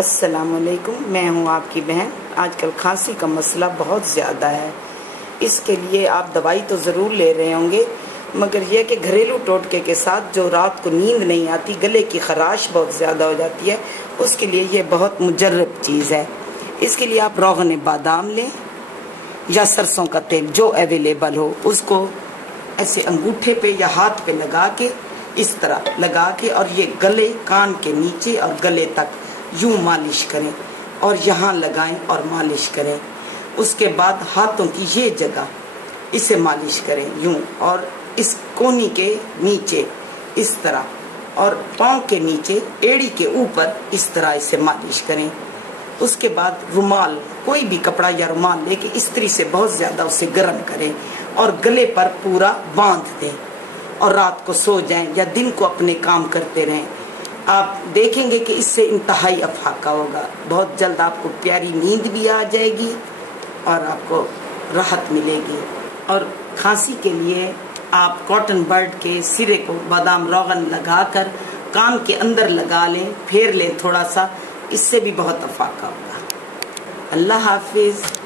السلام علیکم، میں ہوں آپ کی بہن۔ آج کل کھانسی کا مسئلہ بہت زیادہ ہے، اس کے لیے آپ دوائی تو ضرور لے رہے ہوں گے، مگر یہ کہ گھریلو ٹوٹکے کے ساتھ جو رات کو نیند نہیں آتی، گلے کی خراش بہت زیادہ ہو جاتی ہے، اس کے لیے یہ بہت مجرب چیز ہے۔ اس کے لیے آپ روغن بادام لیں یا سرسوں کا تیل جو اویلیبل ہو، اس کو ایسے انگوٹھے پہ یا ہاتھ پہ لگا کے، اس طرح لگا کے، اور یہ گلے، کان کے نیچے اور گلے تک یوں مالش کریں، اور یہاں لگائیں اور مالش کریں۔ اس کے بعد ہاتھوں کی یہ جگہ اسے مالش کریں یوں، اور اس کونی کے نیچے اس طرح، اور پاؤں کے نیچے ایڑی کے اوپر اس طرح اسے مالش کریں۔ اس کے بعد رومال، کوئی بھی کپڑا یا رومال لے کے استری سے بہت زیادہ اسے گرم کریں اور گلے پر پورا باندھ دیں، اور رات کو سو جائیں یا دن کو اپنے کام کرتے رہیں۔ آپ دیکھیں گے کہ اس سے انتہائی افاقہ ہوگا، بہت جلد آپ کو پیاری نیند بھی آ جائے گی اور آپ کو راحت ملے گی۔ اور کھانسی کے لیے آپ کاٹن برڈ کے سرے کو بادام روغن لگا کر کان کے اندر لگا لیں، پھیر لیں تھوڑا سا، اس سے بھی بہت افاقہ ہوگا۔ اللہ حافظ۔